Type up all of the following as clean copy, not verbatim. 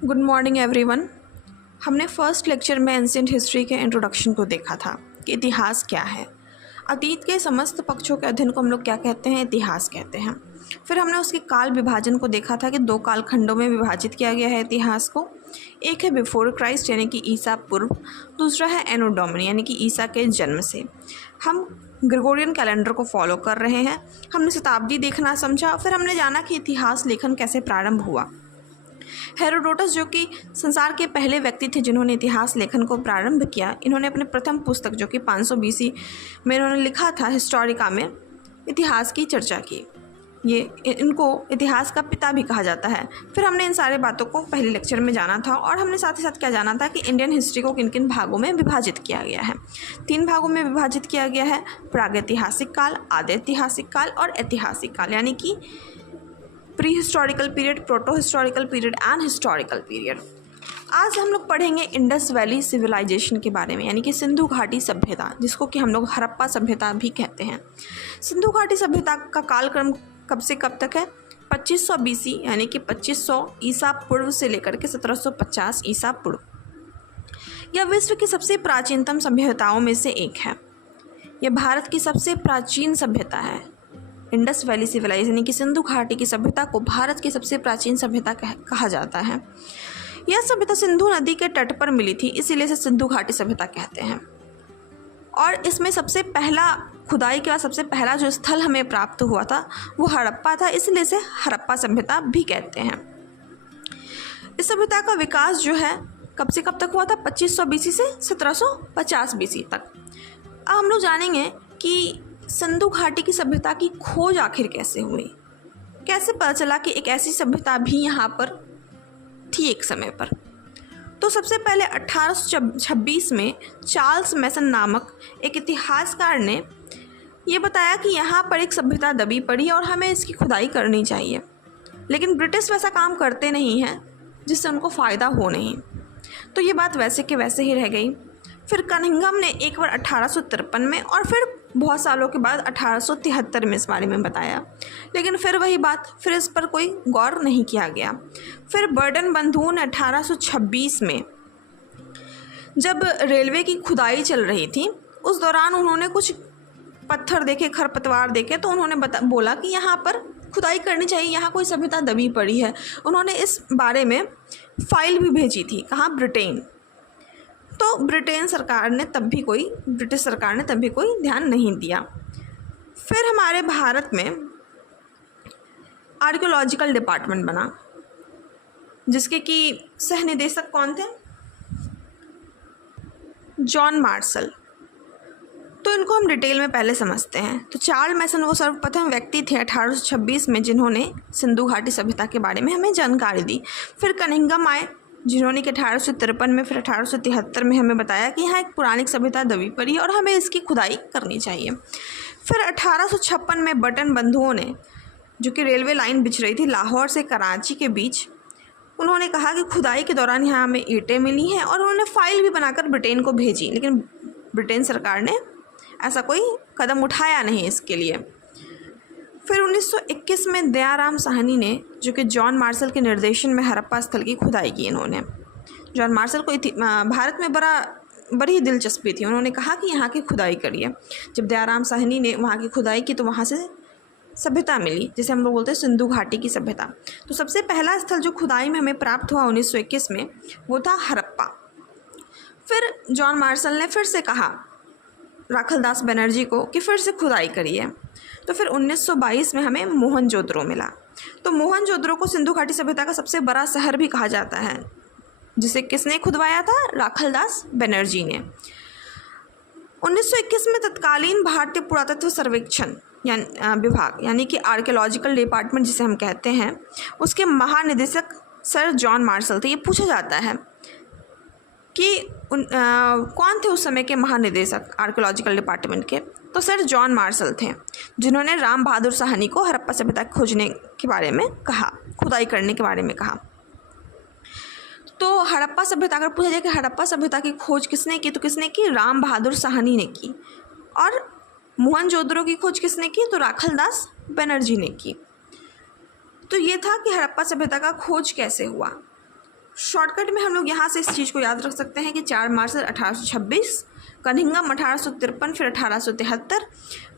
Good morning everyone. हमने first lecture में ancient history के इंट्रोडक्शन को देखा था कि इतिहास क्या है। अतीत के समस्त पक्षों के अध्ययन को हम लोग क्या कहते हैं? इतिहास कहते हैं। फिर हमने उसके काल विभाजन को देखा था कि 2 कालखंडों में विभाजित किया गया है इतिहास को। एक है बिफोर क्राइस्ट यानी कि ईसा पूर्व, दूसरा है एनो डोमिनी यानी कि ईसा के जन्म से। हम ग्रेगोरियन कैलेंडर को फॉलो कर रहे हैं। हमने शताब्दी देखना समझा। फिर हमने जाना कि इतिहास लेखन कैसे प्रारंभ हुआ। हेरोडोटस जो कि संसार के पहले व्यक्ति थे जिन्होंने इतिहास लेखन को प्रारंभ किया, इन्होंने अपने प्रथम पुस्तक जो कि 500 BC में इन्होंने लिखा था हिस्टोरिका में इतिहास की चर्चा की। ये इनको इतिहास का पिता भी कहा जाता है। फिर हमने इन सारे बातों को पहले लेक्चर में जाना था और हमने साथ ही साथ क्या जाना था कि इंडियन हिस्ट्री को किन किन भागों में विभाजित किया गया है। 3 भागों में विभाजित किया गया है, प्रागैतिहासिक काल, आदि ऐतिहासिक काल और ऐतिहासिक काल, यानी कि pre historical period, proto historical period and historical period. आज हम लोग पढ़ेंगे इंडस वैली सिविलाइजेशन के बारे में, यानी कि सिंधु घाटी सभ्यता, जिसको कि हम लोग हड़प्पा सभ्यता भी कहते हैं। सिंधु घाटी सभ्यता का कालक्रम कब से कब तक है? 2500 BC यानी कि 2500 ईसा पूर्व से लेकर के 1750 ईसा पूर्व। यह विश्व की सबसे प्राचीनतम सभ्यताओं में से एक है। यह भारत की सबसे प्राचीन सभ्यता है। इंडस वैली सिविलाइजेशन यानी कि सिंधु घाटी की सभ्यता को भारत की सबसे प्राचीन सभ्यता कहा जाता है। यह सभ्यता सिंधु नदी के तट पर मिली थी, इसीलिए इसे सिंधु घाटी सभ्यता कहते हैं। और इसमें सबसे पहला खुदाई के बाद सबसे पहला जो स्थल हमें प्राप्त हुआ था वो हड़प्पा था, इसलिए इसे हड़प्पा सभ्यता भी कहते हैं। इस सभ्यता का विकास जो है कब से कब तक हुआ था? 2500 BC से 1750 BC तक। अब हम लोग जानेंगे कि सिंधु घाटी की सभ्यता की खोज आखिर कैसे हुई, कैसे पता चला कि एक ऐसी सभ्यता भी यहाँ पर थी एक समय पर। तो सबसे पहले 1826 में चार्ल्स मैसन नामक एक इतिहासकार ने ये बताया कि यहाँ पर एक सभ्यता दबी पड़ी है और हमें इसकी खुदाई करनी चाहिए। लेकिन ब्रिटिश वैसा काम करते नहीं हैं जिससे उनको फ़ायदा हो नहीं, तो ये बात वैसे के वैसे ही रह गई। फिर कनिंघम ने एक बार 1853 में और फिर बहुत सालों के बाद 1873 में इस बारे में बताया, लेकिन फिर वही बात, फिर इस पर कोई गौर नहीं किया गया। फिर बर्डन बंधु ने 1826 में जब रेलवे की खुदाई चल रही थी उस दौरान उन्होंने कुछ पत्थर देखे, खरपतवार देखे, तो उन्होंने बोला कि यहाँ पर खुदाई करनी चाहिए, यहाँ कोई सभ्यता दबी पड़ी है। उन्होंने इस बारे में फाइल भी भेजी थी, कहाँ? ब्रिटेन। तो ब्रिटिश सरकार ने तब भी कोई ध्यान नहीं दिया। फिर हमारे भारत में आर्कियोलॉजिकल डिपार्टमेंट बना, जिसके कि सह निदेशक कौन थे? John Marshall. तो इनको हम डिटेल में पहले समझते हैं। तो चार्ल्स मैसन वो सर्वप्रथम व्यक्ति थे 1826 में जिन्होंने सिंधु घाटी सभ्यता के बारे में हमें जानकारी दी। फिर कनिंघम आए जिन्होंने कि 1853 में, फिर 1873 में हमें बताया कि यहाँ एक पुरानी सभ्यता दबी पड़ी है और हमें इसकी खुदाई करनी चाहिए। फिर 1856 में बटन बंधुओं ने, जो कि रेलवे लाइन बिछ रही थी लाहौर से कराची के बीच, उन्होंने कहा कि खुदाई के दौरान यहाँ हमें ईंटें मिली हैं, और उन्होंने फाइल भी बनाकर ब्रिटेन को भेजी, लेकिन ब्रिटेन सरकार ने ऐसा कोई कदम उठाया नहीं इसके लिए। फिर 1921 में दयाराम साहनी ने, जो कि जॉन मार्शल के निर्देशन में हड़प्पा स्थल की खुदाई की, इन्होंने, जॉन मार्शल को भारत में बड़ी दिलचस्पी थी, उन्होंने कहा कि यहाँ की खुदाई करिए। जब दयाराम साहनी ने वहाँ की खुदाई की तो वहाँ से सभ्यता मिली, जिसे हम लोग बोलते हैं सिंधु घाटी की सभ्यता। तो सबसे पहला स्थल जो खुदाई में हमें प्राप्त हुआ 1921 में वो था हड़प्पा। फिर जॉन मार्शल ने फिर से कहा राखलदास बनर्जी को कि फिर से खुदाई करिए। तो फिर 1922 में हमें मोहनजोदड़ो मिला। तो मोहनजोदड़ो को सिंधु घाटी सभ्यता का सबसे बड़ा शहर भी कहा जाता है, जिसे किसने खुदवाया था? राखलदास बनर्जी ने। 1921 में तत्कालीन भारतीय पुरातत्व सर्वेक्षण विभाग यानी कि आर्कियोलॉजिकल डिपार्टमेंट जिसे हम कहते हैं, उसके महानिदेशक सर जॉन मार्शल थे। ये पूछा जाता है कि कौन थे उस समय के महानिदेशक आर्कियोलॉजिकल डिपार्टमेंट के? तो सर जॉन मार्शल थे, जिन्होंने राम बहादुर साहनी को हड़प्पा सभ्यता खोजने के बारे में कहा, खुदाई करने के बारे में कहा। तो हड़प्पा सभ्यता, अगर पूछा जाए कि हड़प्पा सभ्यता की खोज किसने की, तो किसने की? राम बहादुर साहनी ने की। और मोहनजोदड़ो की खोज किसने की? तो राखलदास बनर्जी ने की। तो ये था कि हड़प्पा सभ्यता का खोज कैसे हुआ। शॉर्टकट में हम लोग यहाँ से इस चीज़ को याद रख सकते हैं कि 4 मार्च 1826, कनिंघम 1853, फिर 1873,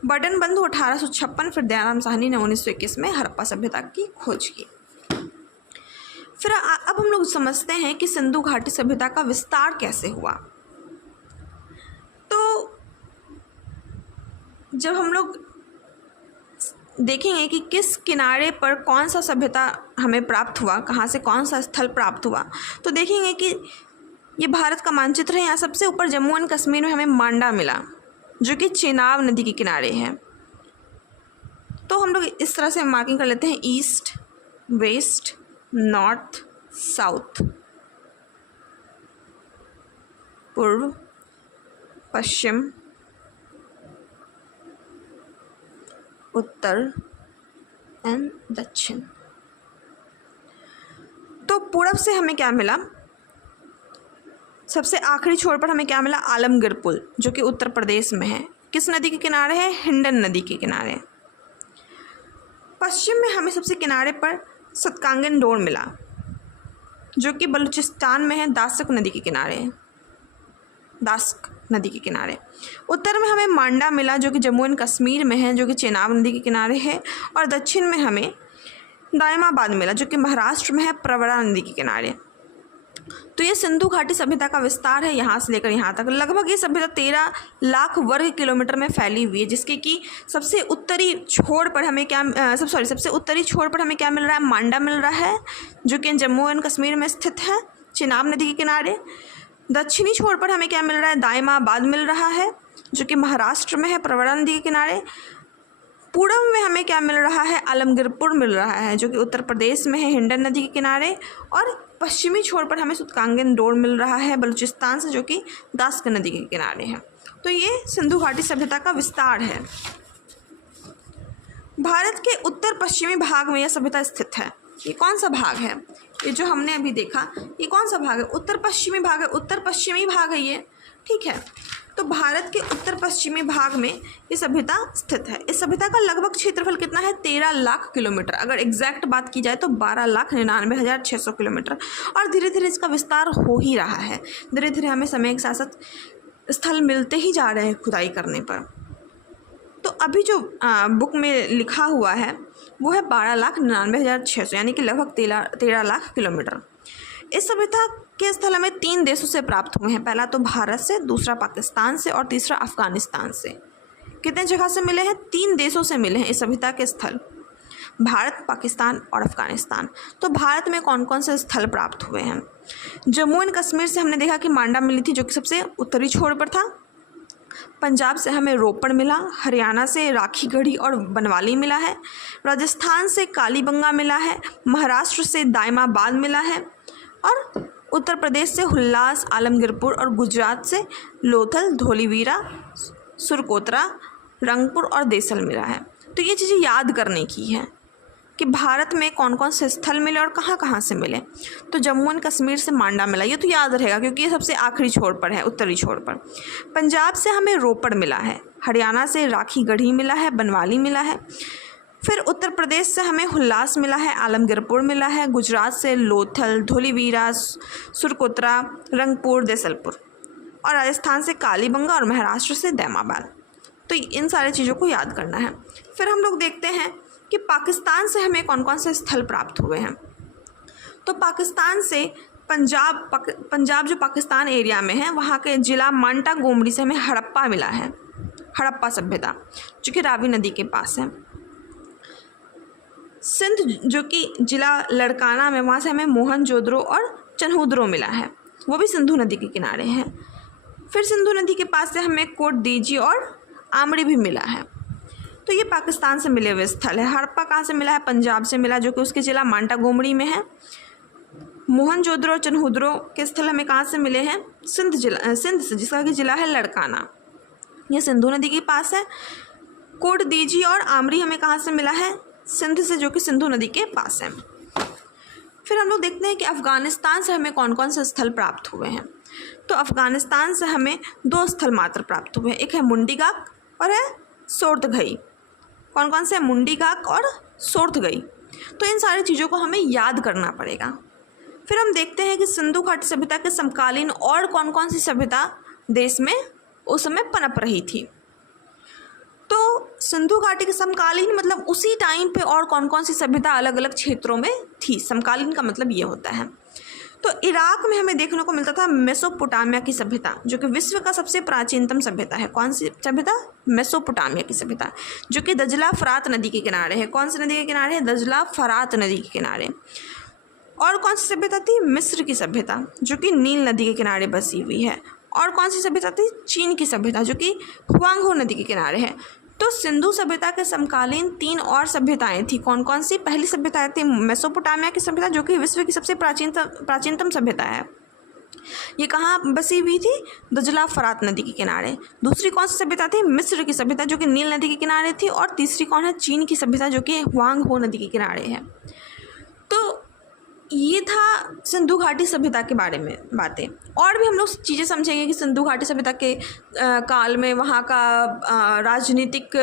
बटन बंधु 1856, फिर दयाराम साहनी ने 1921 में हड़प्पा सभ्यता की खोज की। फिर अब हम लोग समझते हैं कि सिंधु घाटी सभ्यता का विस्तार कैसे हुआ। तो जब हम लोग देखेंगे कि किस किनारे पर कौन सा सभ्यता हमें प्राप्त हुआ, कहाँ से कौन सा स्थल प्राप्त हुआ, तो देखेंगे कि ये भारत का मानचित्र है। यहाँ सबसे ऊपर जम्मू एंड कश्मीर में हमें मांडा मिला, जो कि चेनाब नदी के किनारे है। तो हम लोग इस तरह से मार्किंग कर लेते हैं, ईस्ट, वेस्ट, नॉर्थ, साउथ, पूर्व, पश्चिम, उत्तर एंड दक्षिण। तो पूरब से हमें क्या मिला, सबसे आखिरी छोर पर हमें क्या मिला, आलमगीर पुल, जो कि उत्तर प्रदेश में है। किस नदी के किनारे है, हिंडन नदी के किनारे। पश्चिम में हमें सबसे किनारे पर सतकांगन डोर मिला, जो कि बलूचिस्तान में है, दासक नदी के किनारे, दासक नदी के किनारे। उत्तर में हमें मांडा मिला, जो कि जम्मू एंड कश्मीर में है, जो कि चेनाब नदी के किनारे है। और दक्षिण में हमें दायमाबाद मिला, जो कि महाराष्ट्र में है, प्रवरा नदी के किनारे। तो ये सिंधु घाटी सभ्यता का विस्तार है, यहाँ से लेकर यहाँ तक। लगभग ये सभ्यता 13 लाख वर्ग किलोमीटर में फैली हुई है, जिसके कि सबसे उत्तरी छोर पर हमें सबसे उत्तरी छोर पर हमें क्या मिल रहा है, मांडा मिल रहा है, जो कि जम्मू एंड कश्मीर में स्थित है, चेनाब नदी के किनारे। दक्षिणी छोर पर हमें क्या मिल रहा है, दायमाबाद मिल रहा है, जो कि महाराष्ट्र में है, प्रवरा नदी के किनारे। पूर्व में हमें क्या मिल रहा है, आलमगीरपुर मिल रहा है, जो कि उत्तर प्रदेश में है, हिंडन नदी के किनारे। और पश्चिमी छोर पर हमें सतकांगन डोर मिल रहा है, बलूचिस्तान से, जो कि दासक नदी के किनारे है। तो ये सिंधु घाटी सभ्यता का विस्तार है। भारत के उत्तर पश्चिमी भाग में यह सभ्यता स्थित है। ये कौन सा भाग है, ये जो हमने अभी देखा, ये कौन सा भाग है, उत्तर पश्चिमी भाग है, उत्तर पश्चिमी भाग है ये, ठीक है। तो भारत के उत्तर पश्चिमी भाग में ये सभ्यता स्थित है। इस सभ्यता का लगभग क्षेत्रफल कितना है, 13 लाख किलोमीटर। अगर एग्जैक्ट बात की जाए तो 12,99,600 किलोमीटर। और धीरे धीरे इसका विस्तार हो ही रहा है। धीरे धीरे हमें समय के साथ साथ स्थल मिलते ही जा रहे हैं खुदाई करने पर। तो अभी जो बुक में लिखा हुआ है वो है 12,99,600, यानी कि लगभग 13 लाख किलोमीटर। इस सभ्यता के स्थल हमें 3 देशों से प्राप्त हुए हैं। पहला तो भारत से, दूसरा पाकिस्तान से और तीसरा अफगानिस्तान से। कितने जगह से मिले हैं, 3 देशों से मिले हैं इस सभ्यता के स्थल, भारत, पाकिस्तान और अफगानिस्तान। तो भारत में कौन कौन से स्थल प्राप्त हुए हैं, जम्मू एंड कश्मीर से हमने देखा कि मांडा मिली थी, जो कि सबसे उत्तरी छोर पर था। पंजाब से हमें रोपड़ मिला, हरियाणा से राखीगढ़ी और बनवाली मिला है, राजस्थान से कालीबंगा मिला है, महाराष्ट्र से दायमाबाद मिला है, और उत्तर प्रदेश से हुल्लास, आलमगीरपुर, और गुजरात से लोथल, धोलीवीरा, सुरकोतरा, रंगपुर और देसल मिला है। तो ये चीज़ें याद करने की है कि भारत में कौन कौन से स्थल मिले और कहाँ कहाँ से मिले। तो जम्मू एंड कश्मीर से मांडा मिला, ये तो याद रहेगा क्योंकि ये सबसे आखिरी छोर पर है, उत्तरी छोर पर। पंजाब से हमें रोपड़ मिला है, हरियाणा से राखीगढ़ी मिला है, बनवाली मिला है। फिर उत्तर प्रदेश से हमें हुल्लास मिला है, आलमगीरपुर मिला है, गुजरात से लोथल, धोलीवीरा, सुरकोतरा, रंगपुर, देसलपुर, और राजस्थान से कालीबंगा और महाराष्ट्र से दैमाबाद। तो इन सारी चीज़ों को याद करना है। फिर हम लोग देखते हैं कि पाकिस्तान से हमें कौन कौन से स्थल प्राप्त हुए हैं। तो पाकिस्तान से पंजाब जो पाकिस्तान एरिया में है, वहाँ के ज़िला मांटा गोमरी से हमें हड़प्पा मिला है, हड़प्पा सभ्यता, जो कि रावी नदी के पास है। सिंध जो कि ज़िला लड़काना में, वहाँ से हमें मोहनजोदड़ो और चन्हूदरो मिला है, वो भी सिंधु नदी के किनारे हैं। फिर सिंधु नदी के पास से हमें कोट दीजी और आमड़ी भी मिला है। तो ये पाकिस्तान से मिले हुए स्थल है। हड़प्पा कहाँ से मिला है, पंजाब से मिला, जो कि उसके ज़िला मांटा गोमड़ी में है। मोहनजोदड़ो और चन्हूदरो के स्थल हमें कहाँ से मिले हैं, सिंध से, जिसका कि ज़िला है लड़काना, ये सिंधु नदी के पास है। कोट दीजी और आमरी हमें कहाँ से मिला है, सिंध से, जो कि सिंधु नदी के पास है। फिर हम लोग देखते हैं कि अफ़गानिस्तान से हमें कौन कौन से स्थल प्राप्त हुए हैं। तो अफ़गानिस्तान से हमें 2 स्थल मात्र प्राप्त हुए हैं, एक है मुंडीगाक और है सोर्तगई। कौन कौन से, मुंडीगाक और सोर्तगई। तो इन सारी चीज़ों को हमें याद करना पड़ेगा। फिर हम देखते हैं कि सिंधु घाटी सभ्यता के समकालीन और कौन कौन सी सभ्यता देश में उस समय पनप रही थी। तो सिंधु घाटी के समकालीन मतलब उसी टाइम पे और कौन कौन सी सभ्यता अलग अलग क्षेत्रों में थी। समकालीन का मतलब ये होता है। तो इराक में हमें देखने को मिलता था मेसोपोटामिया की सभ्यता, जो कि विश्व का सबसे प्राचीनतम सभ्यता है। कौन सी सभ्यता? मेसोपोटामिया की सभ्यता, जो कि दजला फरात नदी के किनारे है। कौन सी नदी के किनारे है? दजला फरात नदी के किनारे। और कौन सी सभ्यता थी? मिस्र की सभ्यता, जो कि नील नदी के किनारे बसी हुई है। और कौन सी सभ्यता थी? चीन की सभ्यता, जो कि हुआंगहो नदी के किनारे है। तो सिंधु सभ्यता के समकालीन 3 और सभ्यताएं थी। कौन कौन सी? पहली सभ्यता थी मेसोपोटामिया की सभ्यता, जो कि विश्व की सबसे प्राचीनतम सभ्यता है। ये कहाँ बसी हुई थी? दजला फरात नदी के किनारे। दूसरी कौन सी सभ्यता थी? मिस्र की सभ्यता, जो कि नील नदी के किनारे थी। और तीसरी कौन है? चीन की सभ्यता, जो कि हुआंगहो नदी के किनारे है। तो ये था सिंधु घाटी सभ्यता के बारे में बातें। और भी हम लोग चीज़ें समझेंगे कि सिंधु घाटी सभ्यता के काल में वहाँ का राजनीतिक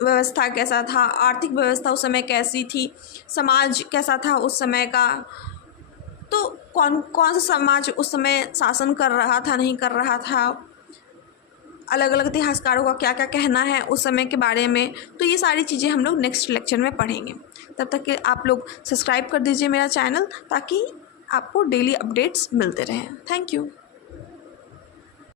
व्यवस्था कैसा था, आर्थिक व्यवस्था उस समय कैसी थी, समाज कैसा था उस समय का। तो कौन कौन सा समाज उस समय शासन कर रहा था, नहीं कर रहा था, अलग अलग इतिहासकारों का क्या क्या कहना है उस समय के बारे में। तो ये सारी चीज़ें हम लोग नेक्स्ट लेक्चर में पढ़ेंगे। तब तक के आप लोग सब्सक्राइब कर दीजिए मेरा चैनल, ताकि आपको डेली अपडेट्स मिलते रहें। Thank you.